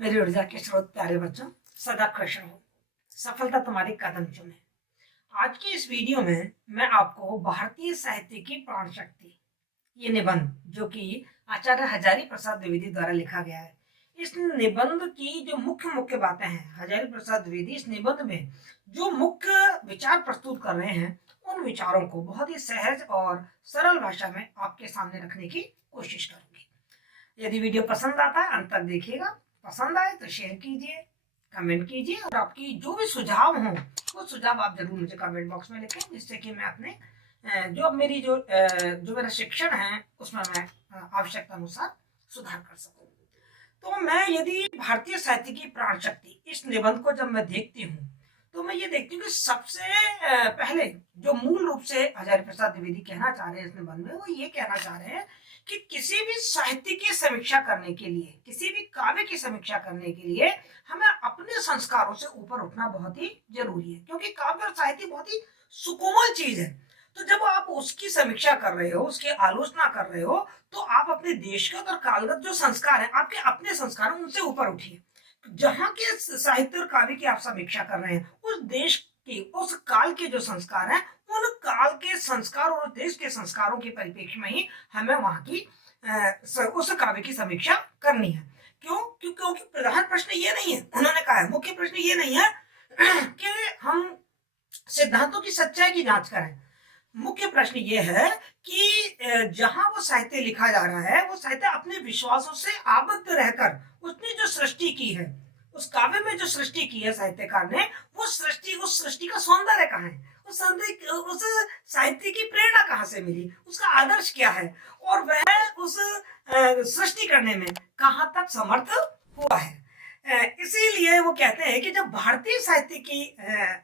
मेरी ऊर्जा के स्रोत प्यारे बच्चों, सदा खुश रहो। सफलता तुम्हारे कदम चूमे। आज की इस वीडियो में मैं आपको भारतीय साहित्य की प्राण शक्ति, ये निबंध जो कि आचार्य हजारी प्रसाद द्विवेदी द्वारा लिखा गया है, इस निबंध की जो मुख्य मुख्य बातें हैं, हजारी प्रसाद द्विवेदी इस निबंध में जो मुख्य विचार प्रस्तुत कर रहे हैं, उन विचारों को बहुत ही सहज और सरल भाषा में आपके सामने रखने की कोशिश करूंगी। यदि वीडियो पसंद आता है अंत तक देखिएगा, पसंद आए तो शेयर कीजिए, कमेंट कीजिए और आपकी जो भी सुझाव हो वो सुझाव आप जरूर मुझे कमेंट बॉक्स में लिखें, जिससे कि मैं अपने जो मेरी जो मेरा शिक्षण है उसमें मैं आवश्यकता अनुसार सुधार कर सकूं। तो मैं यदि भारतीय साहित्य की प्राण शक्ति इस निबंध को जब मैं देखती हूँ तो मैं ये देखती हूँ कि सबसे पहले जो मूल रूप से हजारी प्रसाद द्विवेदी कहना चाह रहे हैं इस निबंध में, वो ये कहना चाह रहे हैं कि किसी भी साहित्य की समीक्षा करने के लिए, किसी भी काव्य की समीक्षा करने के लिए हमें अपने संस्कारों से ऊपर उठना बहुत ही जरूरी है, क्योंकि काव्य और साहित्य बहुत ही सुकोमल चीज है। तो जब आप उसकी समीक्षा कर रहे हो, उसकी आलोचना कर रहे हो, तो आप अपने देशगत और कालगत जो संस्कार है, आपके अपने संस्कार हैं, उनसे ऊपर उठिए। जहाँ के साहित्य और काव्य की आप समीक्षा कर रहे हैं, उस देश के, उस काल के जो संस्कार हैं, उन काल के संस्कार और देश के संस्कारों के परिप्रेक्ष्य में ही हमें वहां की उस काव्य की समीक्षा करनी है। क्योंकि प्रधान प्रश्न ये नहीं है, उन्होंने कहा है मुख्य प्रश्न ये नहीं है कि हम सिद्धांतों की सच्चाई की जांच करें। मुख्य प्रश्न ये है कि जहां वो साहित्य लिखा जा रहा है, वो साहित्य अपने विश्वासों से आबद्ध रहकर उसने जो सृष्टि की है, उस काव्य में जो सृष्टि की है साहित्यकार ने, वो सृष्टि, उस सृष्टि का सौंदर्य कहाँ है, उस साहित्य की प्रेरणा कहाँ से मिली, उसका आदर्श क्या है, और वह उस सृष्टि करने में कहाँ तक समर्थ हुआ है। इसीलिए वो कहते हैं कि जब भारतीय साहित्य की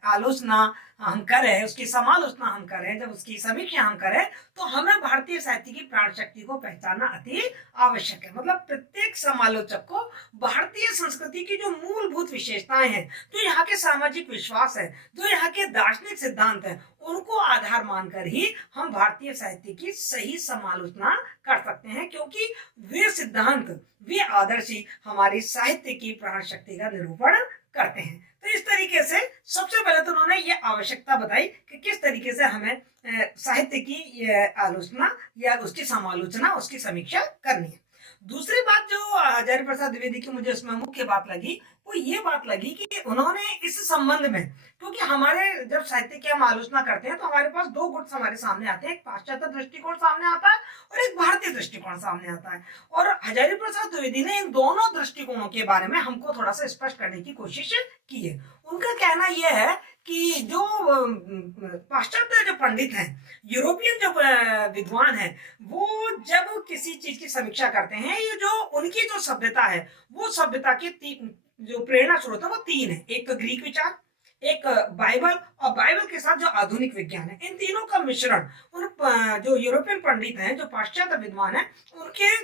आलोचना हम करें, उसकी समालोचना हम करें, जब उसकी समीक्षा हम करें, तो हमें भारतीय साहित्य की प्राण शक्ति को पहचानना अति आवश्यक है। मतलब प्रत्येक समालोचक को भारतीय संस्कृति की जो मूलभूत विशेषताएं हैं, जो यहाँ के सामाजिक विश्वास है, जो यहाँ के दार्शनिक सिद्धांत है, उनको आधार मानकर ही हम भारतीय साहित्य की सही समालोचना कर सकते हैं, क्योंकि वे सिद्धांत, वे आदर्श ही हमारी साहित्य की प्राण शक्ति का निरूपण करते हैं। तो इस तरीके से सबसे पहले तो उन्होंने ये आवश्यकता बताई कि किस तरीके से हमें साहित्य की आलोचना या उसकी समालोचना, उसकी समीक्षा करनी है। दूसरी बात जो हजारी प्रसाद द्विवेदी की मुझे उसमें मुख्य बात लगी, वो ये बात लगी कि उन्होंने इस संबंध में, क्योंकि हमारे जब साहित्य की हम आलोचना करते हैं तो हमारे पास दो गुट हमारे सामने आते हैं, एक पाश्चात्य दृष्टिकोण सामने आता है और एक भारतीय दृष्टिकोण सामने आता है। और हजारी प्रसाद द्विवेदी ने इन दोनों दृष्टिकोणों के बारे में हमको थोड़ा सा स्पष्ट करने की कोशिश की है। उनका कहना यह है कि जो पाश्चात्य जो पंडित हैं, यूरोपियन जो विद्वान हैं, वो जब किसी चीज की समीक्षा करते हैं, ये जो उनकी जो सभ्यता है, वो सभ्यता के जो प्रेरणा स्रोत है वो तीन है। एक तो ग्रीक विचार, एक बाइबल, और बाइबल के साथ जो आधुनिक विज्ञान है, इन तीनों का मिश्रण उन जो यूरोपियन पंडित हैं, जो पाश्चात्य विद्वान हैं, उनके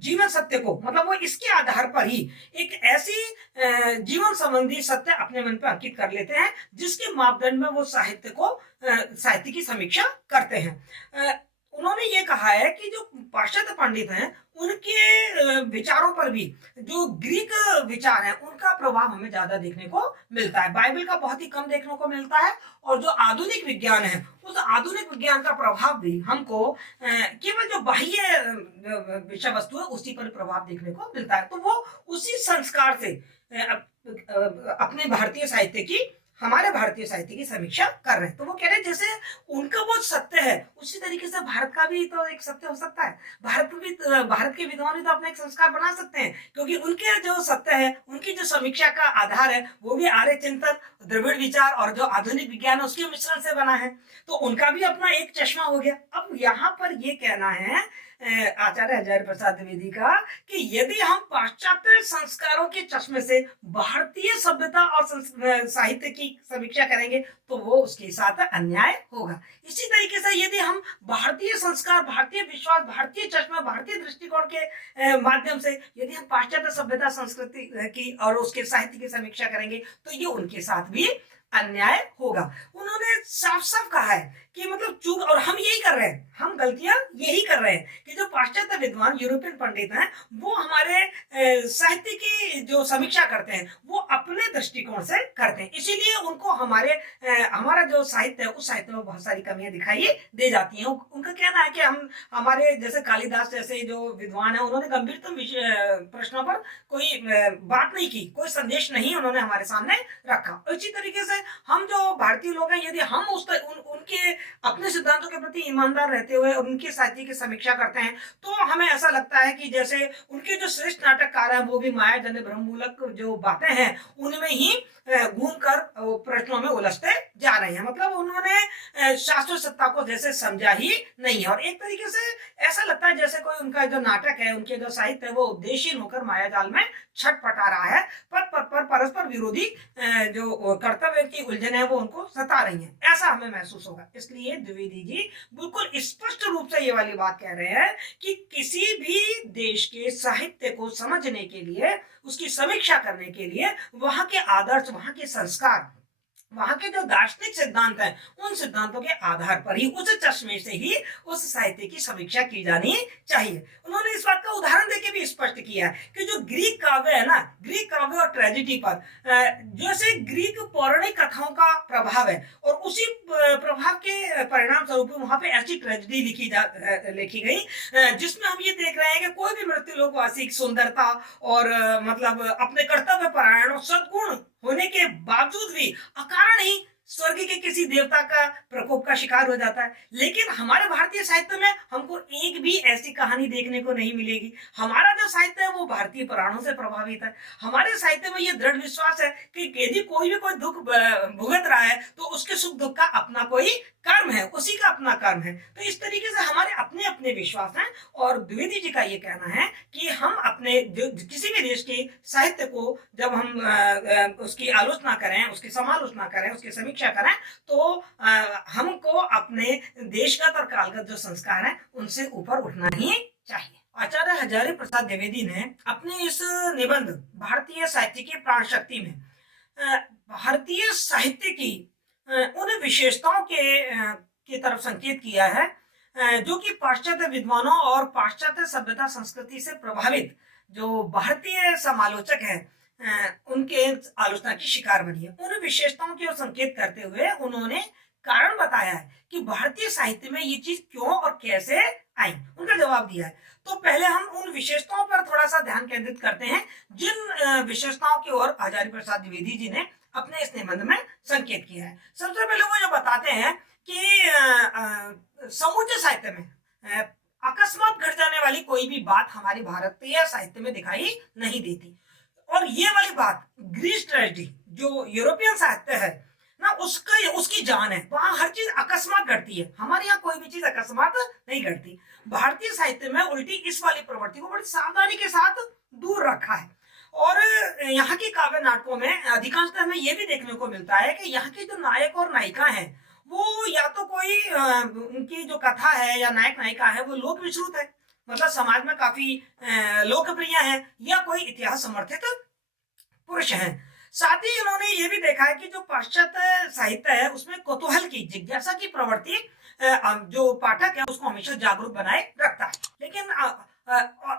जीवन सत्य को, मतलब वो इसके आधार पर ही एक ऐसी जीवन संबंधी सत्य अपने मन पर अंकित कर लेते हैं, जिसके मापदंड में वो साहित्य की समीक्षा करते हैं। उन्होंने ये कहा है कि जो पाश्चात्य पंडित हैं, उनके विचारों पर भी जो ग्रीक विचार हैं, उनका प्रभाव हमें ज्यादा देखने को मिलता है, बाइबल का बहुत ही कम देखने को मिलता है। और जो आधुनिक विज्ञान है, उस आधुनिक विज्ञान का प्रभाव भी हमको केवल जो बाह्य विषय वस्तु है उसी पर प्रभाव देखने को मिलता है। तो वो उसी संस्कार से अपने भारतीय साहित्य की, हमारे भारतीय साहित्य की समीक्षा कर रहे हैं। तो वो कह रहे हैं जैसे उनका वो सत्य है, उसी तरीके से भारत का भी तो एक सत्य हो सकता है। भारत के विद्वान भी तो अपना एक संस्कार बना सकते हैं, क्योंकि उनके जो सत्य है, उनकी जो समीक्षा का आधार है, वो भी आर्य चिंतन, द्रविड़ विचार और जो आधुनिक विज्ञान है उसके मिश्रण से बना है। तो उनका भी अपना एक चश्मा हो गया। अब यहाँ पर ये कहना है आचार्य हजारी प्रसाद द्विवेदी का कि यदि हम पाश्चात्य संस्कारों के चश्मे से भारतीय सभ्यता और साहित्य की समीक्षा करेंगे तो वो उसके साथ अन्याय होगा। इसी तरीके से यदि हम भारतीय संस्कार, भारतीय विश्वास, भारतीय चश्मे, भारतीय दृष्टिकोण के माध्यम से यदि हम पाश्चात्य सभ्यता, संस्कृति की और उसके साहित्य की समीक्षा करेंगे तो ये उनके साथ भी अन्याय होगा। उन्होंने साफ साफ कहा है कि मतलब चूक, और हम यही कर रहे हैं, हम गलतियां यही कर रहे हैं कि जो पाश्चात्य विद्वान यूरोपियन पंडित हैं वो हमारे साहित्य की जो समीक्षा करते हैं वो अपने दृष्टिकोण से करते हैं, इसीलिए उनको हमारा जो साहित्य है उस साहित्य में बहुत सारी कमियां दिखाई दे जाती हैं। उनका कहना है कि हम हमारे जैसे कालिदास जैसे जो विद्वान है उन्होंने गंभीरतम प्रश्नों पर कोई बात नहीं की, कोई संदेश नहीं उन्होंने हमारे सामने रखा। इसी तरीके से हम जो भारतीय लोग हैं यदि हम उनके अपने सिद्धांतों के प्रति ईमानदार रहते हुए उनके साहित्य की समीक्षा करते हैं तो हमें ऐसा लगता है कि जैसे उनके जो श्रेष्ठ नाटककार हैं वो भी माया जन्य ब्रह्ममूलक जो बातें हैं उनमें ही घूम कर प्रश्नों में उलझते जा रहे हैं। मतलब उन्होंने शाश्वत सत्ता को जैसे समझा ही नहीं है, और एक तरीके से ऐसा लगता है जैसे कोई उनका जो नाटक है, उनके जो साहित्य है वो उद्देश्यहीन होकर मायाजाल में छटपटा रहा है, पर परस्पर विरोधी जो कर्तव्य की उलझन है वो उनको सता रही है, ऐसा हमें महसूस होगा। इसलिए द्विवेदी जी बिल्कुल स्पष्ट रूप से ये वाली बात कह रहे हैं कि किसी भी देश के साहित्य को समझने के लिए, उसकी समीक्षा करने के लिए वहां के आदर्श, वहां के संस्कार, वहां के जो दार्शनिक सिद्धांत हैं उन सिद्धांतों के आधार पर ही, उस चश्मे से ही उस साहित्य की समीक्षा की जानी चाहिए। उन्होंने इस बात का उदाहरण देके भी स्पष्ट किया है कि जो ग्रीक काव्य है ना, ग्रीक काव्य और ट्रेजेडी पर जैसे ग्रीक पौराणिक कथाओं का प्रभाव है और उसी प्रभाव के परिणाम स्वरूप वहां पे ऐसी ट्रेजेडी लिखी गई जिसमें हम ये देख रहे हैं कि कोई भी मृत्यु लोकवासी सुंदरता और मतलब अपने कर्तव्य परायण और सद्गुण होने के बावजूद भी अकारण ही स्वर्ग के किसी देवता का प्रकोप का शिकार हो जाता है। लेकिन हमारे भारतीय साहित्य में हमको एक भी ऐसी कहानी देखने को नहीं मिलेगी। हमारा जो साहित्य है वो भारतीय पुराणों से प्रभावित है। हमारे साहित्य में ये दृढ़ विश्वास है कि यदि कोई भी कोई दुख भुगत रहा है तो उसके सुख दुख का अपना कोई कर्म है, उसी का अपना कर्म है। तो इस तरीके से हमारे अपने अपने विश्वास हैं, और द्विवेदी जी का ये कहना है कि हम अपने किसी भी देश के साहित्य को जब हम उसकी आलोचना करें, उसकी समालोचना करें, उसकी समीक्षा करें तो हमको अपने देशगत और कालगत जो संस्कार हैं उनसे ऊपर उठना ही चाहिए। आचार्य हजारी प्रसाद द्विवेदी ने अपने इस निबंध भारतीय साहित्य की प्राण शक्ति में भारतीय साहित्य की उन विशेषताओं की तरफ संकेत किया है जो कि पाश्चात्य विद्वानों और पाश्चात्य सभ्यता संस्कृति से प्रभावित जो भारतीय समालोचक हैं उनके आलोचना की शिकार बनी है। उन विशेषताओं की ओर संकेत करते हुए उन्होंने कारण बताया है कि भारतीय साहित्य में ये चीज क्यों और कैसे आई, उनका जवाब दिया है। तो पहले हम उन विशेषताओं पर थोड़ा सा ध्यान केंद्रित करते हैं जिन विशेषताओं की ओर आचार्य प्रसाद द्विवेदी जी ने अपने इस निबंध में संकेत किया है। सबसे पहले वो जो बताते हैं कि समूचे साहित्य में अकस्मात घट जाने वाली कोई भी बात हमारे भारतीय साहित्य में दिखाई नहीं देती, और ये वाली बात ग्रीस ट्रेजेडी जो यूरोपियन साहित्य है ना उसकी जान है। वहां हर चीज अकस्मात घटती है, हमारे यहाँ कोई भी चीज अकस्मात नहीं घटती। भारतीय साहित्य में उल्टी इस वाली प्रवृत्ति को बड़ी सावधानी के साथ दूर रखा है, और यहाँ की काव्य नाटकों में अधिकांशतः हमें यह भी देखने को मिलता है कि यहाँ के जो नायक और नायिका हैं वो या तो कोई उनकी जो कथा है या नायक नायिका है वो लोक विश्रुत है, मतलब समाज में काफी लोकप्रिय है, या कोई इतिहास समर्थित पुरुष हैं। साथ ही उन्होंने ये भी देखा है कि जो पाश्चात्य साहित्य है उसमें कौतूहल की, जिज्ञासा की प्रवृत्ति जो पाठक है उसको हमेशा जागरूक बनाए रखता है। लेकिन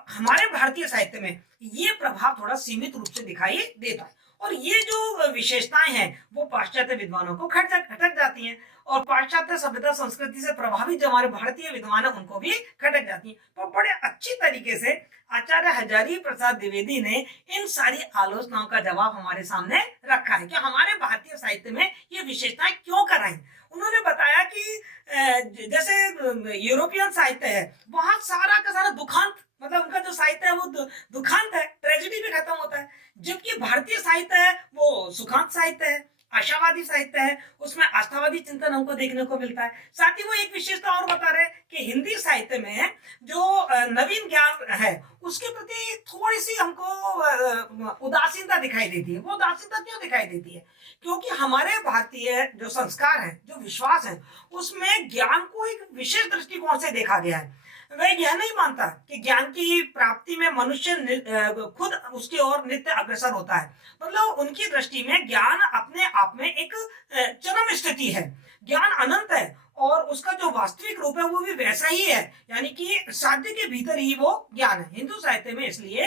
हमारे भारतीय साहित्य में ये प्रभाव थोड़ा सीमित रूप से दिखाई देता है, और ये जो विशेषताएं हैं वो पाश्चात्य विद्वानों को खटक जाती हैं, और पाश्चात्य सभ्यता संस्कृति से प्रभावित जो हमारे भारतीय विद्वान है उनको भी खटक जाती हैं। तो बड़े अच्छी तरीके से आचार्य हजारी प्रसाद द्विवेदी ने इन सारी आलोचनाओं का जवाब हमारे सामने रखा है कि हमारे भारतीय साहित्य में ये विशेषताएं क्यों कराई। उन्होंने बताया कि जैसे यूरोपियन साहित्य है वहां सारा का सारा दुखांत, मतलब उनका जो साहित्य है वो दुखांत है, ट्रेजेडी में खत्म होता है, जबकि भारतीय साहित्य है वो सुखांत साहित्य है, आशावादी साहित्य है, उसमें आस्थावादी चिंतन हमको देखने को मिलता है। साथ ही वो एक विशेषता और बता रहे हैं कि हिंदी साहित्य में जो नवीन ज्ञान है उसके प्रति थोड़ी सी हमको उदासीनता दिखाई देती है। वो उदासीनता क्यों दिखाई देती है? क्योंकि हमारे भारतीय जो संस्कार है, जो विश्वास है, उसमें ज्ञान को एक विशेष दृष्टिकोण से देखा गया है। वह यह नहीं मानता कि ज्ञान की प्राप्ति में मनुष्य खुद उसकी ओर नित्य अग्रसर होता है। मतलब उनकी दृष्टि में ज्ञान अपने आप में एक चरम स्थिति है। ज्ञान अनंत है और उसका जो वास्तविक रूप है वो भी वैसा ही है, यानी कि साध्य के भीतर ही वो ज्ञान है। हिंदू साहित्य में इसलिए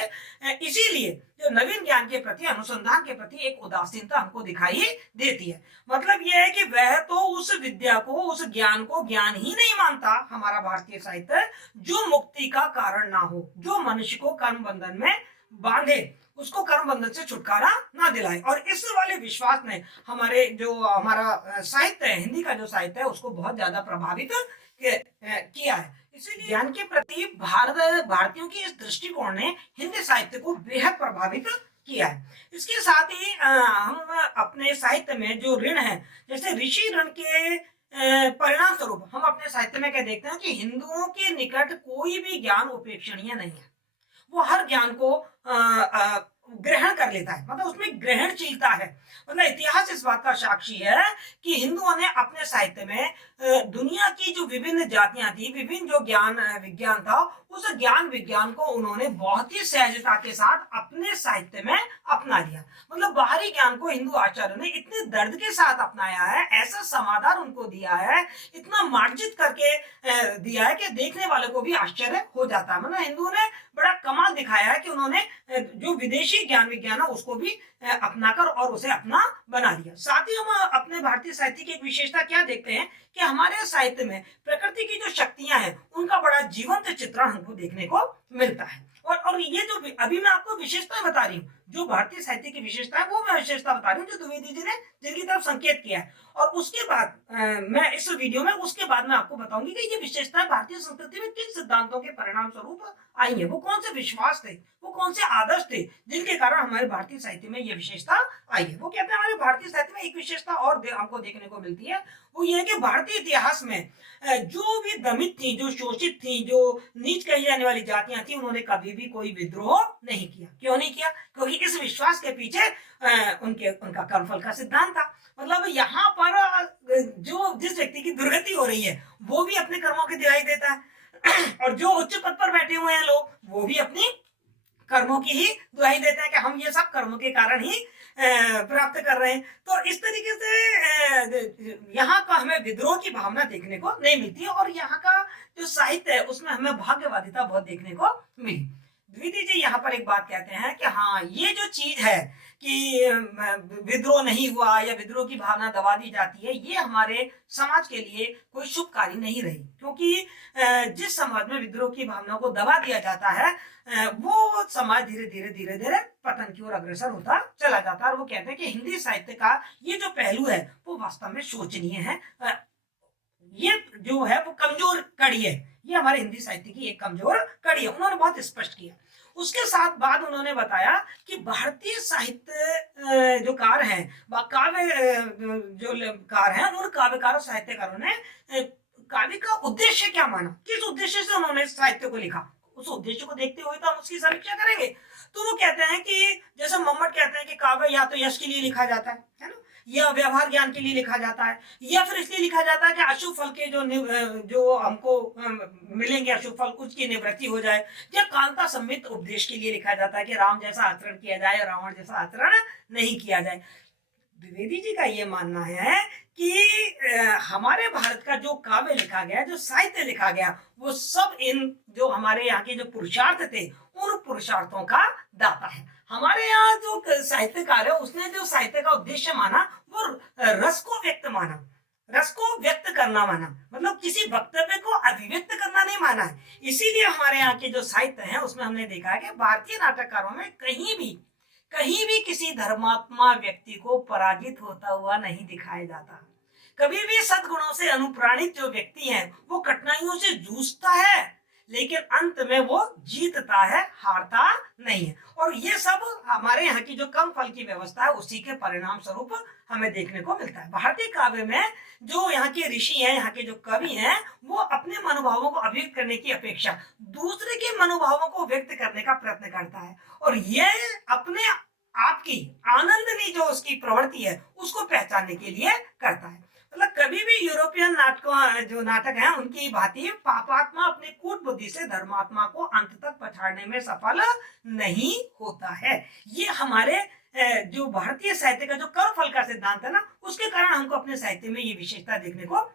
इसीलिए जो नवीन ज्ञान के प्रति, अनुसंधान के प्रति एक उदासीनता हमको दिखाई देती है। मतलब यह है कि वह तो उस विद्या को, उस ज्ञान को ज्ञान ही नहीं मानता हमारा भारतीय साहित्य, जो मुक्ति का कारण ना हो, जो मनुष्य को कर्म बंधन में बांधे, उसको कर्म बंधन से छुटकारा ना दिलाए। और इस वाले विश्वास ने हमारा साहित्य है, हिंदी का जो साहित्य है, उसको बहुत ज्यादा प्रभावित किया है। इसीलिए ज्ञान के प्रति भारतीयों की इस दृष्टिकोण ने हिंदी साहित्य को बेहद प्रभावित किया है। इसके साथ ही हम अपने साहित्य में जो ऋण है, जैसे ऋषि ऋण के परिणाम स्वरूप हम अपने साहित्य में क्या देखते हैं कि हिंदुओं के निकट कोई भी ज्ञान उपेक्षणीय नहीं है। वो हर ज्ञान को ग्रहण कर लेता है, मतलब उसमें ग्रहणशीलता है। मतलब इतिहास इस बात का साक्षी है कि हिंदुओं ने अपने साहित्य में दुनिया की जो विभिन्न जातियां थी, विभिन्न जो ज्ञान विज्ञान था, उस ज्ञान विज्ञान को उन्होंने बहुत ही सहजता के साथ अपने साहित्य में अपना लिया। मतलब बाहरी ज्ञान को हिंदू आचार्यों ने इतने दर्द के साथ अपनाया है, ऐसा समाधान उनको दिया है, इतना मार्जित करके दिया है कि देखने वाले को भी आश्चर्य हो जाता है। मतलब हिंदुओं ने बड़ा कमाल दिखाया है कि उन्होंने जो विदेशी ज्ञान विज्ञान है उसको भी अपनाकर और उसे अपना बना लिया। साथ ही हम अपने भारतीय साहित्य की एक विशेषता क्या देखते हैं कि हमारे साहित्य में प्रकृति की जो शक्तियां हैं उनका बड़ा जीवंत चित्रण हमको देखने को मिलता है। और ये जो अभी मैं आपको विशेषता बता रही हूँ, जो भारतीय साहित्य की विशेषता है वो मैं विशेषता बता रही हूँ जो द्विवेदी जी ने जिनकी तरफ संकेत किया है। और उसके बाद मैं इस वीडियो में उसके बाद मैं आपको बताऊंगी कि ये विशेषता भारतीय संस्कृति में किन सिद्धांतों के परिणाम स्वरूप आई है, वो कौन से विश्वास थे, वो कौन से आदर्श थे जिनके कारण हमारे भारतीय साहित्य में ये विशेषता आई है। वो कहते हैं हमारे भारतीय साहित्य में एक विशेषता और हमको देखने को मिलती है, वो ये है कि भारतीय इतिहास में जो भी दमित थी, जो शोषित थी, जो नीच कही जाने वाली जातियां थी, उन्होंने कभी भी कोई विद्रोह नहीं किया। क्यों नहीं किया? क्योंकि इस विश्वास के पीछे उनका कर्मफल का सिद्धांत था। मतलब यहाँ पर जो जिस व्यक्ति की दुर्गति हो रही है वो भी अपने कर्मों की दिहाई देता है और जो उच्च पद पर बैठे हुए हैं लोग वो भी अपनी कर्मों की ही दुहाई देते हैं कि हम ये सब कर्मों के कारण ही प्राप्त कर रहे हैं। तो इस तरीके से यहाँ का हमें विद्रोह की भावना देखने को नहीं मिलती है और यहाँ का जो साहित्य है उसमें हमें भाग्यवादिता बहुत देखने को मिली। द्विवेदी जी यहाँ पर एक बात कहते हैं कि हाँ, ये जो चीज है कि विद्रोह नहीं हुआ या विद्रोह की भावना दबा दी जाती है, ये हमारे समाज के लिए कोई शुभकारी नहीं रही। क्योंकि जिस समाज में विद्रोह की भावना को दबा दिया जाता है वो समाज धीरे धीरे धीरे धीरे पतन की ओर अग्रसर होता चला जाता है। और वो कहते हैं कि हिंदी साहित्य का ये जो पहलू है वो वास्तव में शोचनीय है। ये जो है वो कमजोर कड़ी है, ये हमारे हिंदी साहित्य की एक कमजोर कड़ी है, उन्होंने बहुत स्पष्ट किया। उसके साथ बाद उन्होंने बताया कि भारतीय साहित्य जो कार हैं, काव्य जो कार हैं, उन काव्यकार और साहित्यकारों ने काव्य का उद्देश्य क्या माना, किस उद्देश्य से उन्होंने साहित्य को लिखा, उस उद्देश्य को देखते हुए तो हम उसकी समीक्षा करेंगे। तो वो कहते हैं कि जैसे मम्मट कहते हैं कि काव्य या तो यश के लिए लिखा जाता है ना, या व्यवहार ज्ञान के लिए लिखा जाता है, या फिर इसलिए लिखा जाता है कि अशुभ फल के जो हमको मिलेंगे अशुभ फल उसकी निवृत्ति हो जाए, या कांता सम्मित उपदेश के लिए लिखा जाता है कि राम जैसा आचरण किया जाए और रावण जैसा आचरण नहीं किया जाए। द्विवेदी जी का ये मानना है कि हमारे भारत का जो काव्य लिखा गया, जो साहित्य लिखा गया, वो सब इन जो हमारे यहाँ के जो पुरुषार्थ थे उन पुरुषार्थों का दाता है। हमारे यहाँ जो साहित्यकार है उसने जो साहित्य का उद्देश्य माना वो रस को व्यक्त माना, रस को व्यक्त करना माना, मतलब किसी वक्तव्य को अभिव्यक्त करना नहीं माना है। इसीलिए हमारे यहाँ के जो साहित्य है उसमें हमने देखा है कि भारतीय नाटककारों में कहीं भी किसी धर्मात्मा व्यक्ति को पराजित होता हुआ नहीं दिखाया जाता। कभी भी सद्गुणों से अनुप्राणित जो व्यक्ति है वो कठिनाइयों से जूझता है लेकिन अंत में वो जीतता है, हारता नहीं है। और ये सब हमारे यहाँ की जो कम फल की व्यवस्था है उसी के परिणाम स्वरूप हमें देखने को मिलता है। भारतीय काव्य में जो यहाँ के ऋषि हैं, यहाँ के जो कवि हैं, वो अपने मनोभावों को अभिव्यक्त करने की अपेक्षा दूसरे के मनोभावों को व्यक्त करने का प्रयत्न करता है और ये अपने आपकी आनंदनी जो उसकी प्रवृत्ति है उसको पहचानने के लिए करता है। मतलब कभी भी यूरोपियन नाटकों जो नाटक हैं उनकी भांति पापात्मा अपनी कूट बुद्धि से धर्मात्मा को अंत तक पछाड़ने में सफल नहीं होता है। ये हमारे जो भारतीय साहित्य का जो कर्मफल का सिद्धांत है ना, उसके कारण हमको अपने साहित्य में ये विशेषता देखने को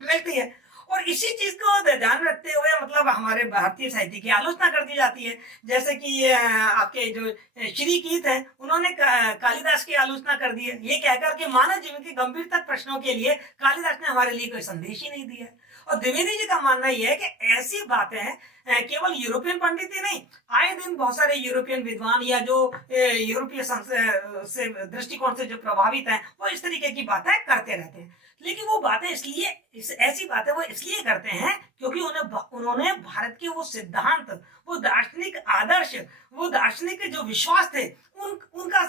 मिलती है। और इसी चीज को ध्यान रखते हुए मतलब हमारे भारतीय साहित्य की आलोचना कर दी जाती है। जैसे कि आपके जो श्री कीत है, उन्होंने कालिदास की आलोचना कर दी है, ये कहकर के मानव जीवन के गंभीरता प्रश्नों के लिए कालिदास ने हमारे लिए कोई संदेश ही नहीं दिया। और द्विवेदी जी का मानना यह है कि ऐसी बातें केवल यूरोपियन पंडित ही नहीं, आए दिन बहुत सारे यूरोपियन विद्वान या जो यूरोपीय से दृष्टिकोण से जो प्रभावित हैं, वो इस तरीके की बातें करते रहते हैं। लेकिन वो बातें ऐसी बातें वो इसलिए करते हैं क्योंकि उन्होंने भारत के वो सिद्धांत, वो दार्शनिक आदर्श, वो दार्शनिक जो विश्वास थे, उनका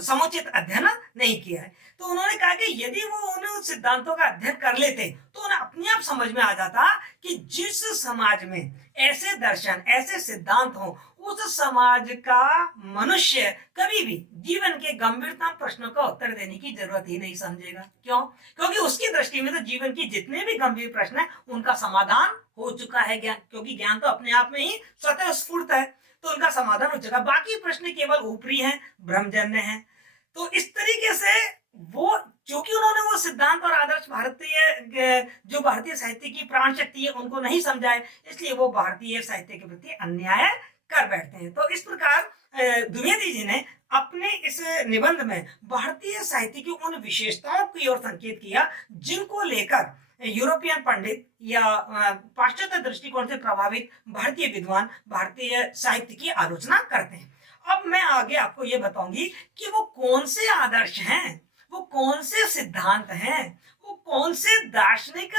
समुचित अध्ययन नहीं किया है। तो उन्होंने कहा कि यदि वो उन सिद्धांतों का अध्ययन कर लेते तो उन्हें अपने आप समझ में आ जाता कि जिस समाज में ऐसे दर्शन, ऐसे सिद्धांत हो, उस समाज का मनुष्य कभी भी जीवन के गंभीरतम प्रश्नों का उत्तर देने की जरूरत ही नहीं समझेगा। क्यों? क्योंकि उसकी दृष्टि में तो जीवन की जितने भी गंभीर प्रश्न है उनका समाधान हो चुका है ज्ञान, क्योंकि ज्ञान तो अपने आप में ही स्वतः स्फूर्त है, तो उनका समाधान हो चुका। बाकी प्रश्न केवल ऊपरी हैं, भ्रमजन्य हैं। तो इस तरीके से वो, क्योंकि उन्होंने वो सिद्धांत और आदर्श जो भारतीय साहित्य की प्राण शक्ति है उनको नहीं समझा है, इसलिए वो भारतीय साहित्य के प्रति अन्याय कर बैठते हैं। तो इस प्रकार द्विवेदी जी ने अपने इस निबंध में भारतीय साहित्य की उन विशेषताओं की ओर संकेत किया जिनको लेकर यूरोपियन पंडित या पाश्चात्य दृष्टिकोण से प्रभावित भारतीय विद्वान भारतीय साहित्य की आलोचना करते हैं। अब मैं आगे आपको ये बताऊंगी कि वो कौन से आदर्श हैं, वो कौन से सिद्धांत हैं, वो कौन से दार्शनिक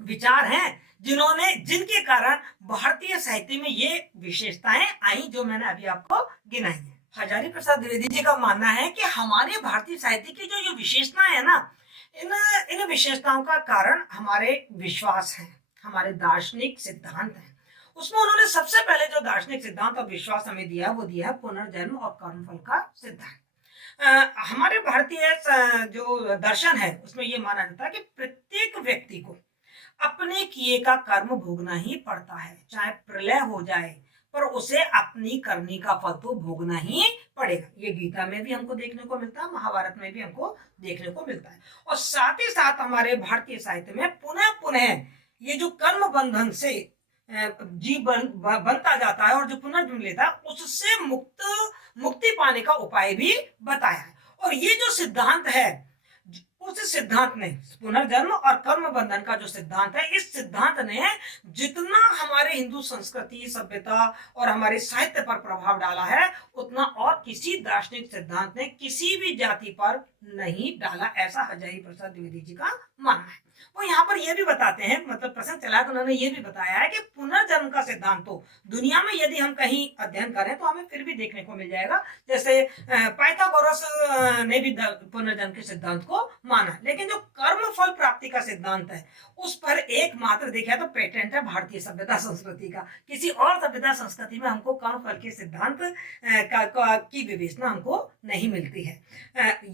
विचार हैं जिनके कारण भारतीय साहित्य में ये विशेषताएं आई जो मैंने अभी आपको गिनाई है। हजारी प्रसाद द्विवेदी जी का मानना है कि हमारे भारतीय साहित्य की जो ये विशेषताएं है ना, इन विशेषताओं का कारण हमारे विश्वास है, हमारे दार्शनिक सिद्धांत है। उसमें उन्होंने सबसे पहले जो दार्शनिक सिद्धांत और विश्वास हमें दिया वो दिया है पुनर्जन्म और कर्मफल का सिद्धांत। हमारे भारतीय जो दर्शन है उसमें ये माना जाता है कि प्रत्येक व्यक्ति को अपने किए का कर्म भोगना ही पड़ता है, चाहे प्रलय हो जाए पर उसे अपनी करनी का फल तो भोगना ही पड़ेगा। ये गीता में भी हमको देखने को मिलता है, महाभारत में भी हमको देखने को मिलता है। और साथ ही साथ हमारे भारतीय साहित्य में पुनः पुनः ये जो कर्म बंधन से जीवन बनता जाता है और जो पुनर्जन्म लेता है उससे मुक्ति पाने का उपाय भी बताया है। और ये जो सिद्धांत है, उस सिद्धांत ने, पुनर्जन्म और कर्म बंधन का जो सिद्धांत है, इस सिद्धांत ने जितना हमारे हिंदू संस्कृति, सभ्यता और हमारे साहित्य पर प्रभाव डाला है उतना और किसी दार्शनिक सिद्धांत ने किसी भी जाति पर नहीं डाला, ऐसा हजारी प्रसाद द्विवेदी जी का मानना है। वो यहाँ पर यह भी बताते हैं, मतलब प्रश्न चला तो उन्होंने ये भी बताया है कि पुनर्जन्म का सिद्धांत तो दुनिया में यदि हम कहीं अध्ययन करें तो हमें फिर भी देखने को मिल जाएगा। जैसे पाइथागोरस ने भी पुनर्जन्म के सिद्धांत को माना, लेकिन जो कर्म फल प्राप्ति का सिद्धांत है उस पर एकमात्र देखा तो पेटेंट है भारतीय सभ्यता संस्कृति का। किसी और सभ्यता संस्कृति में हमको कर्म फल के सिद्धांत की विवेचना हमको नहीं मिलती है।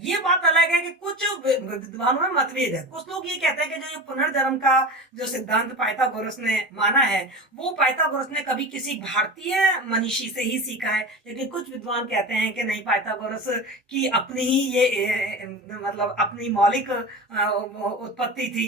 ये बात अलग है कि कुछ विद्वानों में मतभेद है। कुछ लोग ये कहते हैं कि जो पुनर्जन्म का जो सिद्धांत पाइथागोरस ने माना है वो पाइथागोरस ने कभी किसी भारतीय मनीषी से ही सीखा है, लेकिन कुछ विद्वान कहते हैं कि नहीं, पाइथागोरस की अपनी ही ये मतलब अपनी मौलिक उत्पत्ति थी,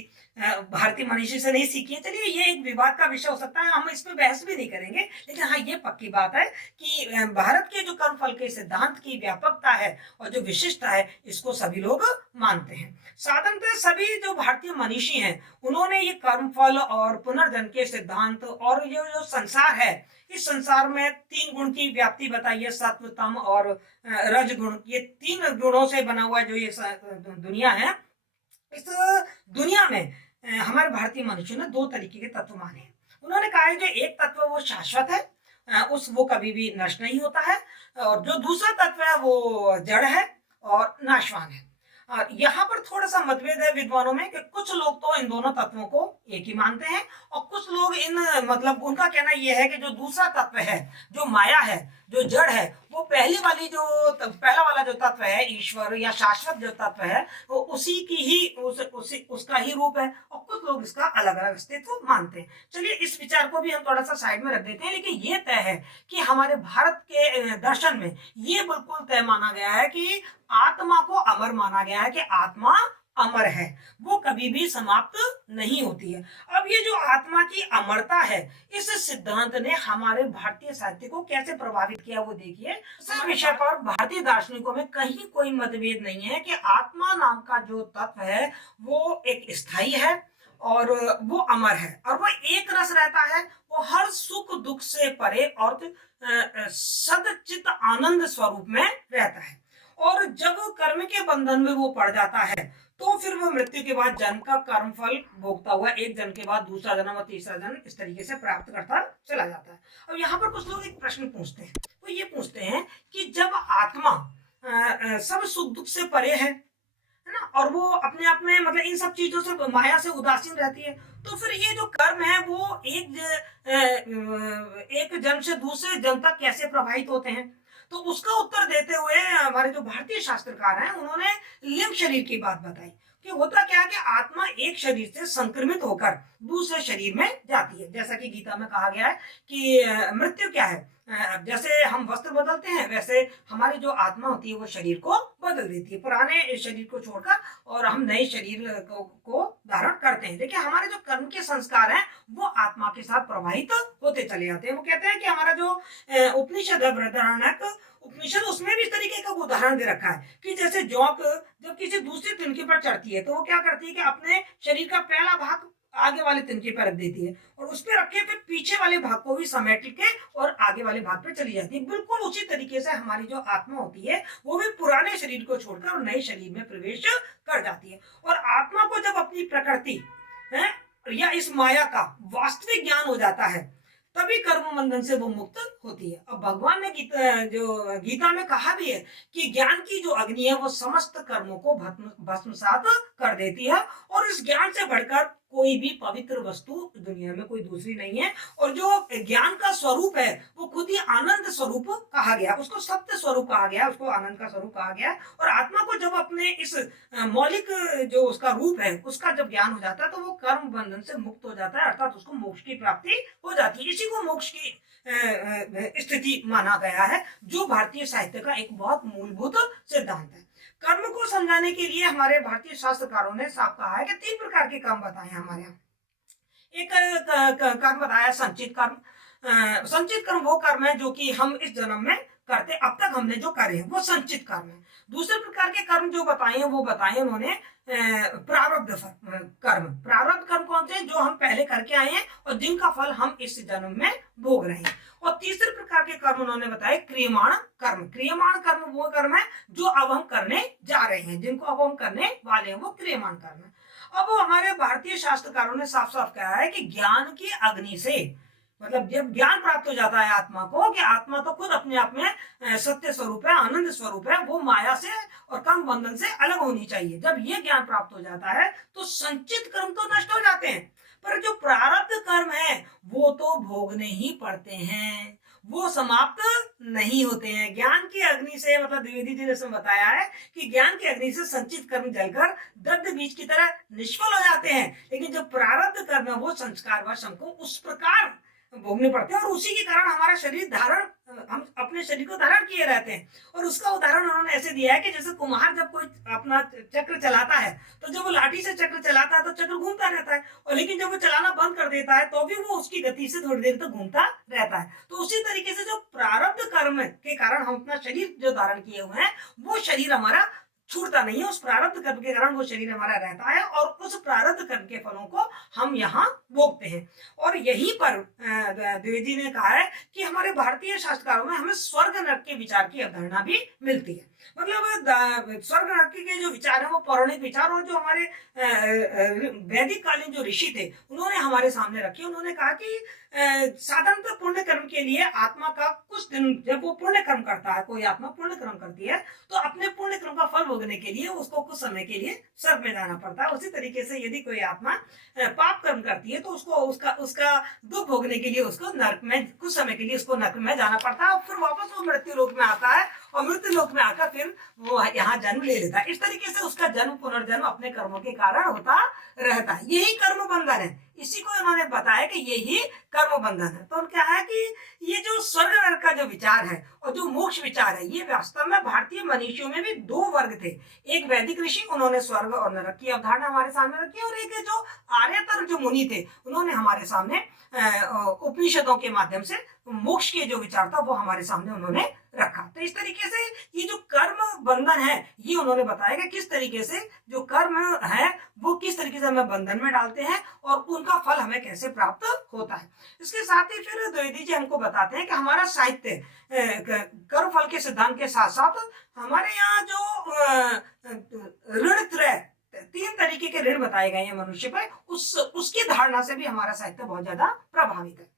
भारतीय मनीषी से नहीं सीखी है। चलिए ये एक विवाद का विषय हो सकता है, हम इस पे बहस भी नहीं करेंगे, लेकिन हाँ ये पक्की बात है कि भारत के जो कर्मफल के सिद्धांत की व्यापकता है और जो विशिष्टता है इसको सभी लोग मानते हैं। साधारणतः सभी जो भारतीय मनीषी हैं उन्होंने ये कर्मफल और पुनर्जन्म के सिद्धांत और ये जो संसार है, इस संसार में 3 गुण की व्याप्ति बताई है, सत्व, तम और रज गुण। ये 3 गुणों से बना हुआ जो ये दुनिया है, इस दुनिया में हमारे भारतीय मनुष्यों ने 2 तरीके के तत्व माने हैं। उन्होंने कहा है जो एक तत्व वो शाश्वत है, वो कभी भी नष्ट नहीं होता है, और जो दूसरा तत्व है वो जड़ है और नाशवान है। यहाँ पर थोड़ा सा मतभेद है विद्वानों में कि कुछ लोग तो इन दोनों तत्वों को एक ही मानते हैं और कुछ लोग मतलब उनका कहना यह है कि जो दूसरा तत्व है, जो माया है, जो जड़ है वो पहला वाला जो तत्व है, ईश्वर या शाश्वत जो तत्व है, वो उसी की ही उसका ही रूप है, और कुछ लोग इसका अलग अलग अस्तित्व मानते हैं। चलिए इस विचार को भी हम थोड़ा सा साइड में रख देते हैं, लेकिन ये तय है कि हमारे भारत के दर्शन में ये बिल्कुल तय माना गया है कि आत्मा को अमर माना गया है, कि आत्मा अमर है, वो कभी भी समाप्त नहीं होती है। अब ये जो आत्मा की अमरता है, इस सिद्धांत ने हमारे भारतीय साहित्य को कैसे प्रभावित किया वो देखिए। इस विषय पर भारतीय दार्शनिकों में कहीं कोई मतभेद नहीं है कि आत्मा नाम का जो तत्व है वो एक स्थायी है और वो अमर है, और वो एक रस रहता है, वो हर सुख दुख से परे और सदचित आनंद स्वरूप में रहता है। और जब कर्म के बंधन में वो पड़ जाता है तो फिर वो मृत्यु के बाद जन्म का कर्म फल भोगता हुआ एक जन्म के बाद दूसरा जन्म और तीसरा जन्म इस तरीके से प्राप्त करता चला जाता है। अब यहाँ पर कुछ लोग एक प्रश्न पूछते हैं, वो ये पूछते हैं कि जब आत्मा सब सुख दुख से परे है ना, और वो अपने आप में मतलब इन सब चीजों से माया से उदासीन रहती है, तो फिर ये जो कर्म है वो एक जन्म से दूसरे जन्म तक कैसे प्रभावित होते हैं? तो उसका उत्तर देते हुए हमारे जो भारतीय शास्त्रकार हैं उन्होंने लिंग शरीर की बात बताई कि होता क्या है कि आत्मा एक शरीर से संक्रमित होकर दूसरे शरीर में जाती है। जैसा कि गीता में कहा गया है कि मृत्यु क्या है, जैसे हम वस्त्र बदलते हैं वैसे हमारी जो आत्मा होती है वो शरीर को बदल देती है, पुराने शरीर को छोड़कर, और हम नए शरीर को धारण करते हैं। देखिए हमारे जो कर्म के संस्कार हैं वो आत्मा के साथ प्रभावित होते चले जाते हैं। वो कहते हैं कि हमारा जो उपनिषद है, बृहदारण्यक उपनिषद, उसमें भी इस तरीके का उदाहरण दे रखा है कि जैसे जोंक जब किसी दूसरी तिनके पर चढ़ती है तो वो क्या करती है कि अपने शरीर का पहला भाग आगे वाले तिनके पर रख देती है और उस पर रख के फिर पीछे वाले भाग को भी समेट के और आगे वाले भाग पे चली जाती है। बिल्कुल उसी तरीके से हमारी जो आत्मा होती है वो भी पुराने शरीर को छोड़कर और नए शरीर में प्रवेश कर जाती है। और आत्मा को जब अपनी प्रकृति है या इस माया का वास्तविक ज्ञान हो जाता है तभी कर्म बंधन से वो मुक्त होती है। अब भगवान ने गीता में कहा भी है कि ज्ञान की जो अग्नि है वो समस्त कर्मों को भस्मसात कर देती है, और इस ज्ञान से बढ़कर कोई भी पवित्र वस्तु दुनिया में कोई दूसरी नहीं है। और जो ज्ञान का स्वरूप है वो खुद ही आनंद स्वरूप कहा गया, उसको सत्य स्वरूप कहा गया, उसको आनंद का स्वरूप कहा गया। और आत्मा को जब अपने इस मौलिक जो उसका रूप है उसका जब ज्ञान हो जाता है तो वो कर्म बंधन से मुक्त हो जाता है, अर्थात उसको मोक्ष की प्राप्ति हो जाती है। इसी को मोक्ष की स्थिति माना गया है, जो भारतीय साहित्य का एक बहुत मूलभूत सिद्धांत है। कर्म को समझाने के लिए हमारे भारतीय शास्त्रकारों ने साफ कहा है कि 3 प्रकार के कर्म बताए हैं हमारे यहाँ। एक कर्म बताया संचित कर्म। संचित कर्म वो कर्म है जो कि हम इस जन्म में करते, अब तक हमने जो करे हैं वो संचित कर्म है। दूसरे प्रकार के कर्म जो बताए हैं वो बताए उन्होंने प्रारब्ध कर्म। प्रारब्ध कर्म कौन से, जो हम पहले करके आए हैं और जिनका फल हम इस जन्म में भोग रहे हैं। और तीसरे प्रकार के कर्म उन्होंने बताए क्रियमाण कर्म। क्रियमाण कर्म वो कर्म है जो अब हम करने जा रहे हैं, जिनको अब हम करने वाले हैं, वो क्रियमाण कर्म है। अब हमारे भारतीय शास्त्रकारों ने साफ साफ कहा है कि ज्ञान की अग्नि से, मतलब जब ज्ञान प्राप्त हो जाता है आत्मा को कि आत्मा तो खुद अपने आप में सत्य स्वरूप है, आनंद स्वरूप है, वो माया से और कर्म बंधन से अलग होनी चाहिए। जब ये ज्ञान प्राप्त हो जाता है तो संचित कर्म तो नष्ट हो जाते हैं, पर जो प्रारब्ध कर्म है वो तो भोगने ही पड़ते हैं, वो समाप्त नहीं होते हैं। ज्ञान की अग्नि से, मतलब द्विवेदी जी ने बताया है कि ज्ञान की अग्नि से संचित कर्म जलकर दग्ध बीज की तरह निष्फल हो जाते हैं, लेकिन जो प्रारब्ध कर्म है वो संस्कार वश हमको उस प्रकार भोगने पड़ते हैं, और उसी के कारण हमारा शरीर धारण, हम अपने शरीर को धारण किए रहते हैं। और उसका उदाहरण उन्होंने ऐसे दिया है कि जैसे कुम्हार जब कोई अपना चक्र चलाता है तो जब वो लाठी से चक्र चलाता है तो चक्र घूमता रहता है, और लेकिन जब वो चलाना बंद कर देता है तो भी वो उसकी गति से थोड़ी देर तक घूमता रहता है। तो उसी तरीके से जो प्रारब्ध कर्म के कारण हम अपना शरीर जो धारण किए हुए हैं वो शरीर हमारा छूटता नहीं है, उस प्रारब्ध कर्म के कारण वो शरीर हमारा रहता है और उस प्रारब्ध कर्म के फलों को हम यहाँ भोगते हैं। और यहीं पर द्विवेदी ने कहा है कि हमारे भारतीय शास्त्रकारों में हमें स्वर्ग नरक के विचार की अवधारणा भी मिलती है। मतलब स्वर्ग नरक के जो विचार है वो पौराणिक विचार, और जो हमारे वैदिक कालीन जो ऋषि थे उन्होंने हमारे सामने रखे। उन्होंने कहा कि साधारणतः पुण्य कर्म के लिए आत्मा का कुछ दिन, जब वो पुण्य कर्म करता है, कोई आत्मा पुण्य कर्म करती है, तो अपने पुण्य कर्म का फल भोगने के लिए उसको कुछ समय के लिए स्वर्ग में जाना पड़ता है। उसी तरीके से यदि कोई आत्मा पाप कर्म करती है तो उसको उसका उसका दुख भोगने के लिए उसको नरक में कुछ समय के लिए उसको नरक में जाना पड़ता है, और फिर वापस वो मृत्यु लोक में आता है, और मृत्यु लोक में आकर फिर वो यहाँ जन्म ले लेता है। इस तरीके से उसका जन्म पुनर्जन्म अपने कर्मों के कारण होता रहता है। यही कर्म बंधन है, इसी को उन्होंने बताया कि यही कर्म बंधन है। तो क्या है कि ये जो स्वर्ग नरक का जो विचार है और जो मोक्ष विचार है, ये वास्तव में भारतीय मनीषियों में भी दो वर्ग थे। एक वैदिक ऋषि, उन्होंने स्वर्ग और नरक की अवधारणा हमारे सामने रखी, और एक जो आर्यतर जो मुनि थे, उन्होंने हमारे सामने उपनिषदों के माध्यम से मोक्ष के जो विचार था वो हमारे सामने उन्होंने रखा। तो इस तरीके से ये जो कर्म बंधन है, ये उन्होंने बताया कि किस तरीके से जो कर्म है वो किस तरीके से हमें बंधन में डालते हैं और उनका फल हमें कैसे प्राप्त होता है। इसके साथ ही फिर द्विवेदी जी हमको बताते हैं कि हमारा साहित्य कर्म फल के सिद्धांत के साथ साथ हमारे यहाँ जो ऋण त्रय, तीन तरीके के ऋण बताए गए हैं मनुष्य पर, उसकी धारणा से भी हमारा साहित्य बहुत ज्यादा प्रभावित है।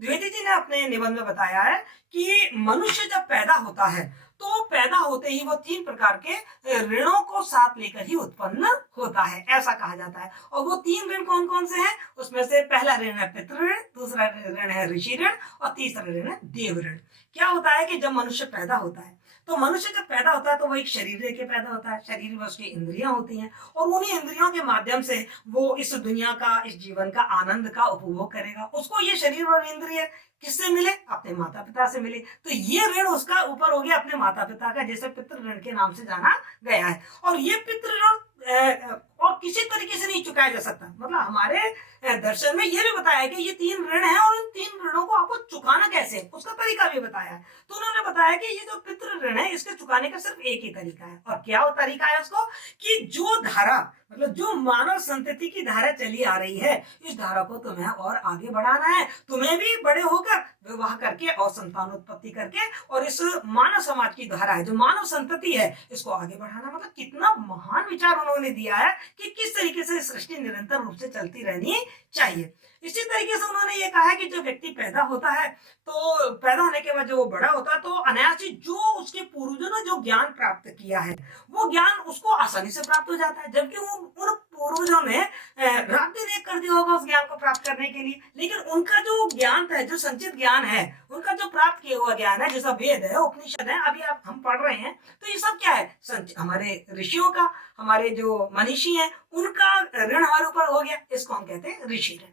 द्विवेदी जी ने अपने निबंध में बताया है कि मनुष्य जब पैदा होता है तो पैदा होते ही वो तीन प्रकार के ऋणों को साथ लेकर ही उत्पन्न होता है, ऐसा कहा जाता है। और वो तीन ऋण कौन कौन से हैं? उसमें से पहला ऋण है पितृ ऋण, दूसरा ऋण है ऋषि ऋण, और तीसरा ऋण है देव ऋण। क्या होता है कि जब मनुष्य पैदा होता है, तो मनुष्य जब पैदा होता है तो वो एक शरीर लेके पैदा होता है। शरीर में उसकी इंद्रियां होती हैं, और उन्हीं इंद्रियों के माध्यम से वो इस दुनिया का, इस जीवन का आनंद का उपभोग करेगा। उसको ये शरीर और इंद्रिय किससे मिले? अपने माता पिता से मिले। तो ये ऋण उसका ऊपर हो गया अपने माता पिता का, जैसे पितृ ऋण के नाम से जाना गया है। और ये पितृ ऋण और किसी तरीके से नहीं चुकाया जा सकता। मतलब हमारे दर्शन में ये भी बताया है कि ये तीन ऋण है, और इन तीन ऋणों को आपको चुकाना कैसे है उसका तरीका भी बताया है। तो उन्होंने बताया कि ये जो पितृ ऋण है इसके चुकाने का सिर्फ एक ही तरीका है। और क्या वो तरीका है उसको? कि जो धारा, मतलब जो मानव संतति की धारा चली आ रही है, इस धारा को तुम्हें और आगे बढ़ाना है। तुम्हें भी बड़े होकर विवाह करके और संतान उत्पत्ति करके और इस मानव समाज की धारा है, जो मानव संतति है, इसको आगे बढ़ाना। मतलब कितना महान विचार उन्होंने दिया है कि किस तरीके से सृष्टि निरंतर रूप से चलती रहनी चाहिए। इसी तरीके से उन्होंने ये कहा है कि जब व्यक्ति पैदा होता है, तो पैदा होने के बाद जो वो बड़ा होता है, तो अनायास ही जो उसके पूर्वजों ने जो ज्ञान प्राप्त किया है, वो ज्ञान उसको आसानी से प्राप्त हो जाता है। जबकि उन पूर्वजों ने रात दिन एक कर दिया होगा उस ज्ञान को प्राप्त करने के लिए, लेकिन उनका जो ज्ञान है, जो संचित ज्ञान है, उनका जो प्राप्त किया हुआ ज्ञान है, जैसा वेद है, उपनिषद है, अभी आप हम पढ़ रहे हैं, तो ये सब क्या है? हमारे ऋषियों का, हमारे जो मनीषी हैं, उनका ऋण हमारे ऊपर हो गया। इसको हम कहते हैं ऋषि ऋण।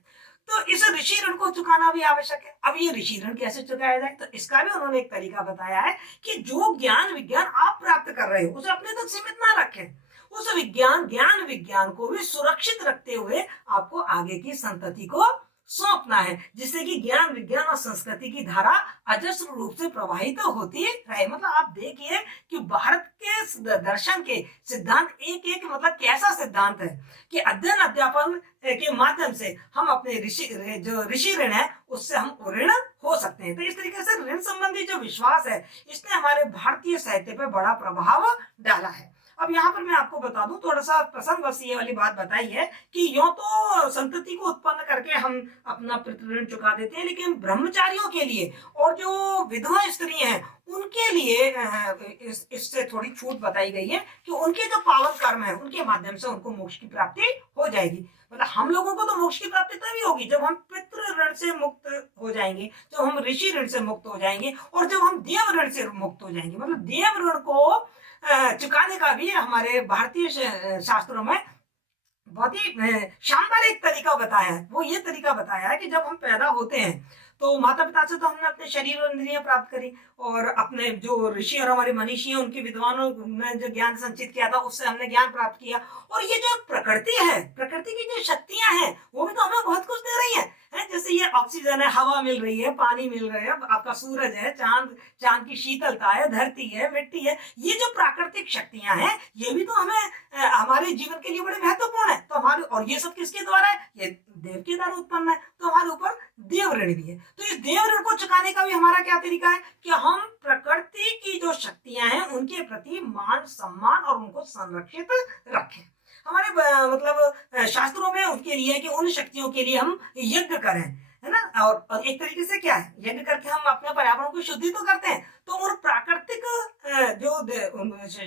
तो इस ऋषि ऋण को चुकाना भी आवश्यक है। अब ये ऋषि ऋण कैसे चुकाया जाए? तो इसका भी उन्होंने एक तरीका बताया है कि जो ज्ञान विज्ञान आप प्राप्त कर रहे हो उसे अपने तक सीमित ना रखें। उस ज्ञान विज्ञान को भी सुरक्षित रखते हुए आपको आगे की संतति को सौंपना है, जिससे कि ज्ञान विज्ञान और संस्कृति की धारा अजस्र रूप से प्रवाहित होती रहे। मतलब आप देखिए कि भारत के दर्शन के सिद्धांत एक एक मतलब कैसा सिद्धांत है कि अध्ययन अध्यापन के माध्यम से हम अपने ऋषि ऋण है उससे हम ऋण हो सकते हैं। तो इस तरीके से ऋण संबंधी जो विश्वास है, इसने हमारे भारतीय साहित्य पर बड़ा प्रभाव डाला है। अब यहाँ पर मैं आपको बता दूं, थोड़ा सा प्रसंग बस ये वाली बात बताई है कि यूं तो संतति को उत्पन्न करके हम अपना पितृ ऋण चुका देते हैं, लेकिन ब्रह्मचारियों के लिए और जो विधवा स्त्री हैं उनके लिए इससे थोड़ी छूट बताई गई है कि उनके जो पावन कर्म है उनके माध्यम से उनको मोक्ष की प्राप्ति हो जाएगी। मतलब हम लोगों को तो मोक्ष की प्राप्ति तभी होगी जब हम पितृ ऋण से मुक्त हो जाएंगे, जब हम ऋषि ऋण से मुक्त हो जाएंगे, और जब हम देव ऋण से मुक्त हो जाएंगे। मतलब देव ऋण को चुकाने का भी हमारे भारतीय शास्त्रों में बहुत ही शानदार एक तरीका बताया है। वो ये तरीका बताया है कि जब हम पैदा होते हैं तो माता पिता से तो हमने अपने शरीर और इंद्रियां प्राप्त करी, और अपने जो ऋषि और हमारे मनीषी हैं उनके विद्वानों ने जो ज्ञान संचित किया था उससे हमने ज्ञान प्राप्त किया। और ये जो प्रकृति है, प्रकृति की जो शक्तियां हैं, वो भी तो हमें बहुत कुछ दे रही है। जैसे ये ऑक्सीजन है, हवा मिल रही है, पानी मिल रहा है, आपका सूरज है, चांद की शीतलता है, धरती है, मिट्टी है, ये जो प्राकृतिक शक्तियां हैं ये भी तो हमें हमारे जीवन के लिए बड़े महत्वपूर्ण है। तो हमारे, और ये सब किसके द्वारा है? ये देव के द्वारा उत्पन्न है। तो हमारे ऊपर देव ऋण भी है। तो इस देव ऋण को चुकाने का भी हमारा क्या तरीका है कि हम प्रकृति की जो शक्तियां हैं उनके प्रति मान सम्मान और उनको संरक्षित रखें। हमारे मतलब शास्त्रों में उनके लिए कि उन शक्तियों के लिए हम यज्ञ करें, है ना। और एक तरीके से क्या है, यज्ञ करके हम अपने पर्यावरण की शुद्धि तो करते हैं, तो उन प्राकृतिक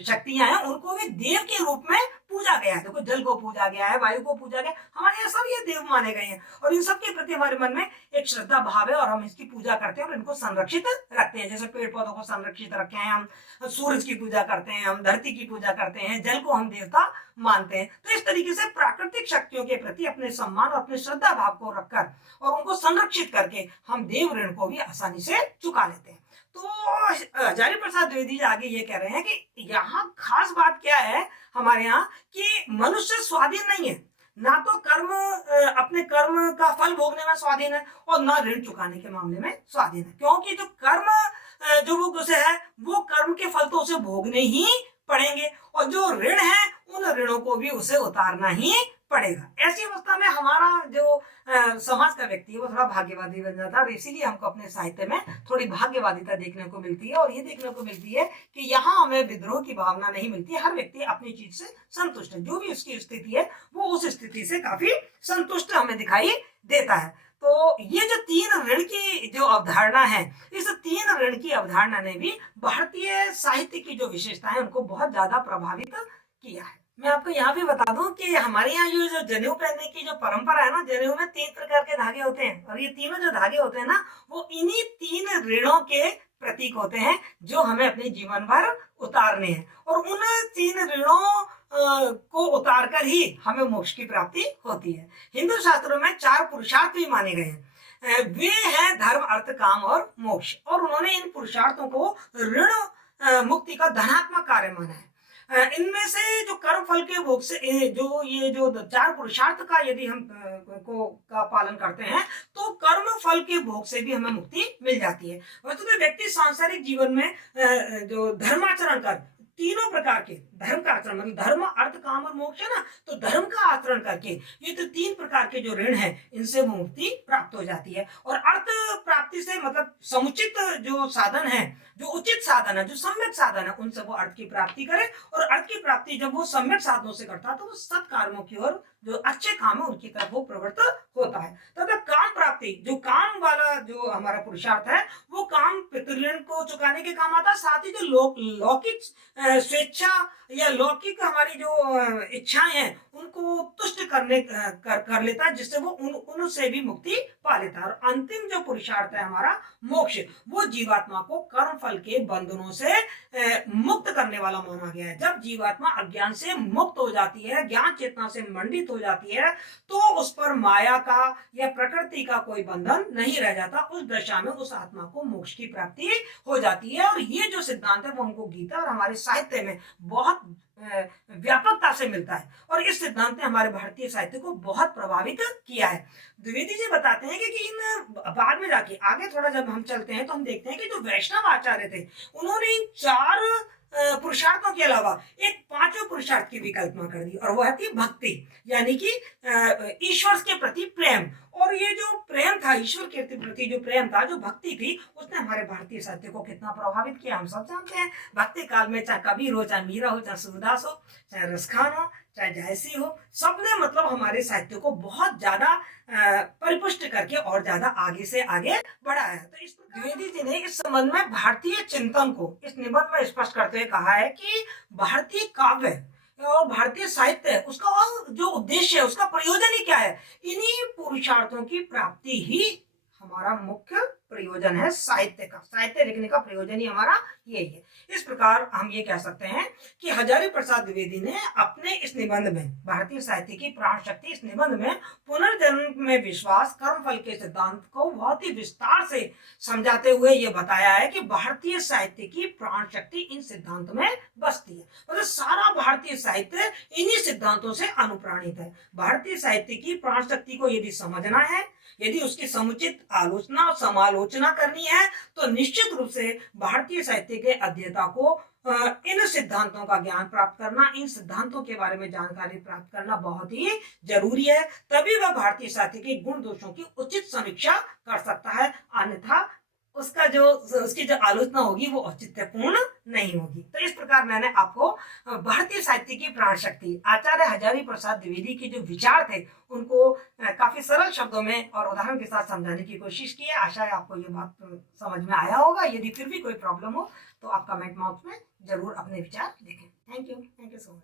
शक्तियां हैं उनको भी देव के रूप में पूजा गया है। देखो, जल को पूजा गया है, वायु को पूजा गया, हमारे यहाँ सब ये देव माने गए हैं और इन सब के प्रति हमारे मन में एक श्रद्धा भाव है और हम इसकी पूजा करते हैं और इनको संरक्षित रखते हैं। जैसे पेड़ पौधों को संरक्षित रखे हैं हम, सूरज की पूजा करते हैं हम, धरती की पूजा करते हैं, जल को हम देवता मानते हैं। तो इस तरीके से प्राकृतिक शक्तियों के प्रति अपने सम्मान और अपने श्रद्धा भाव को रखकर और उनको संरक्षित करके हम देव ऋण को भी आसानी से चुका लेते हैं। तो हजारी प्रसाद द्विवेदी जी आगे ये कह रहे हैं कि यहाँ खास बात क्या है हमारे यहाँ, कि मनुष्य स्वाधीन नहीं है, ना तो कर्म अपने कर्म का फल भोगने में स्वाधीन है और ना ऋण चुकाने के मामले में स्वाधीन है। क्योंकि जो कर्म जो वो उसे है, वो कर्म के फल तो उसे भोगने ही पड़ेंगे और जो ऋण है उन ऋणों को भी उसे उतारना ही पड़ेगा। ऐसी अवस्था में हमारा जो समाज का व्यक्ति है वो थोड़ा भाग्यवादी बन जाता है और इसीलिए हमको अपने साहित्य में थोड़ी भाग्यवादिता देखने को मिलती है। और ये देखने को मिलती है कि यहाँ हमें विद्रोह की भावना नहीं मिलती। हर व्यक्ति अपनी चीज से संतुष्ट है, जो भी उसकी स्थिति है वो उस स्थिति से काफी संतुष्ट हमें दिखाई देता है। तो ये जो तीन ऋण की जो अवधारणा है, इस तीन ऋण की अवधारणा ने भी भारतीय साहित्य की जो विशेषता है उनको बहुत ज्यादा प्रभावित किया है। मैं आपको यहाँ भी बता दूं कि हमारे यहाँ जो जनेऊ पहनने की जो परंपरा है ना, जनेऊ में 3 प्रकार के धागे होते हैं और ये तीनों जो धागे होते हैं ना, वो इन्हीं 3 ऋणों के प्रतीक होते हैं जो हमें अपने जीवन भर उतारने हैं और उन 3 ऋणों को उतार कर ही हमें मोक्ष की प्राप्ति होती है। हिंदू शास्त्रों में 4 पुरुषार्थ भी माने गए हैं। वे हैं धर्म, अर्थ, काम और मोक्ष, और उन्होंने इन पुरुषार्थों को ऋण मुक्ति का धनात्मक कार्य माना है। इनमें से जो कर्म फल के भोग से जो ये जो 4 पुरुषार्थ का यदि हम का पालन करते हैं तो कर्म फल के भोग से भी हमें मुक्ति मिल जाती है। वस्तु में व्यक्ति सांसारिक जीवन में जो धर्माचरण कर, तीनों प्रकार के धर्म का आचरण, मतलब धर्म, अर्थ, काम और मोक्ष है ना, तो धर्म का आचरण करके ये तो 3 प्रकार के जो ऋण है इनसे मुक्ति प्राप्त हो जाती है। और अर्थ प्राप्ति से मतलब समुचित जो साधन है, जो उचित साधन है, जो सम्यक साधन है, उनसे वो अर्थ की प्राप्ति करे और अर्थ की प्राप्ति जब वो सम्यक साधनों से करता है तो वो सत्कर्मों की ओर, जो अच्छे काम है उनकी तरफ वो प्रवृत्त होता है। तथा काम प्राप्ति, जो काम वाला जो हमारा पुरुषार्थ है, वो काम पितृऋण को चुकाने के काम आता है। साथ ही जो लौकिक स्वेच्छा या लौकिक हमारी जो इच्छाएं हैं उनको तुष्ट करने कर लेता है, जिससे वो उनसे भी मुक्ति पा लेता है। और अंतिम जो पुरुषार्थ है हमारा मोक्ष, वो जीवात्मा को कर्म फल के बंधनों से मुक्त करने वाला माना गया है। जब जीवात्मा अज्ञान से मुक्त हो जाती है, ज्ञान चेतना से मंडित हो जाती है, तो उस पर माया का या प्रकृति का कोई बंधन नहीं रह जाता। उस दशा में उस आत्मा को मोक्ष की प्राप्ति हो जाती है। और ये जो सिद्धांत है वो हमको गीता और हमारे साहित्य में बहुत व्यापकता से मिलता है और इस सिद्धांत ने हमारे भारतीय साहित्य को बहुत प्रभावित किया है। द्विवेदी जी बताते हैं कि इन बाद में जाके आगे थोड़ा जब हम चलते हैं तो हम देखते हैं कि जो वैष्णव आचार्य थे उन्होंने इन 4 पुरुषार्थों के अलावा एक 5वें पुरुषार्थ की भी कल्पना कर दी और वह थी भक्ति, यानी कि ईश्वर के प्रति प्रेम। और ये जो प्रेम था, ईश्वर के प्रति जो प्रेम था, जो भक्ति थी, उसने हमारे भारतीय साहित्य को कितना प्रभावित किया हम सब जानते हैं। भक्ति काल में चाहे कबीर हो, चाहे मीरा हो, चाहे सूरदास हो, चाहे रसखान हो, चाहे जयसी हो, सबने मतलब हमारे साहित्य को बहुत ज्यादा परिपुष्ट करके और ज्यादा आगे से आगे बढ़ाया है। तो इस द्विवेदी जी ने इस संबंध में भारतीय चिंतन को इस निबंध में स्पष्ट करते हुए कहा है कि भारतीय काव्य और भारतीय साहित्य, उसका जो उद्देश्य है, उसका प्रयोजन ही क्या है? इन्हीं पुरुषार्थों की प्राप्ति ही हमारा मुख्य प्रयोजन है साहित्य का। साहित्य लिखने का प्रयोजन ही हमारा यही है। इस प्रकार हम ये कह सकते हैं कि हजारी प्रसाद द्विवेदी ने अपने इस निबंध में, भारतीय साहित्य की प्राण शक्ति, इस निबंध में पुनर्जन्म में विश्वास, कर्मफल के सिद्धांत को बहुत ही विस्तार से समझाते हुए ये बताया है कि भारतीय साहित्य की प्राण शक्ति इन सिद्धांतों में बसती है। मतलब सारा भारतीय साहित्य इन्हीं सिद्धांतों से अनुप्राणित है। भारतीय साहित्य की प्राण शक्ति को यदि समझना है, यदि उसकी समुचित आलोचना और समालोचना करनी है, तो निश्चित रूप से भारतीय साहित्य के अध्येता को इन सिद्धांतों का ज्ञान प्राप्त करना, इन सिद्धांतों के बारे में जानकारी प्राप्त करना बहुत ही जरूरी है। तभी वह भारतीय साहित्य के गुण दोषों की उचित समीक्षा कर सकता है, अन्यथा उसकी जो आलोचना होगी वो औचित्यपूर्ण नहीं होगी। तो इस प्रकार प्रकार मैंने आपको भारतीय साहित्य की प्राण शक्ति आचार्य हजारी प्रसाद द्विवेदी के जो विचार थे उनको काफी सरल शब्दों में और उदाहरण के साथ समझाने की कोशिश की है। आशा है आपको ये बात समझ में आया होगा। यदि फिर भी कोई प्रॉब्लम हो तो आप कमेंट बॉक्स में जरूर अपने विचार देखें। Thank you so much.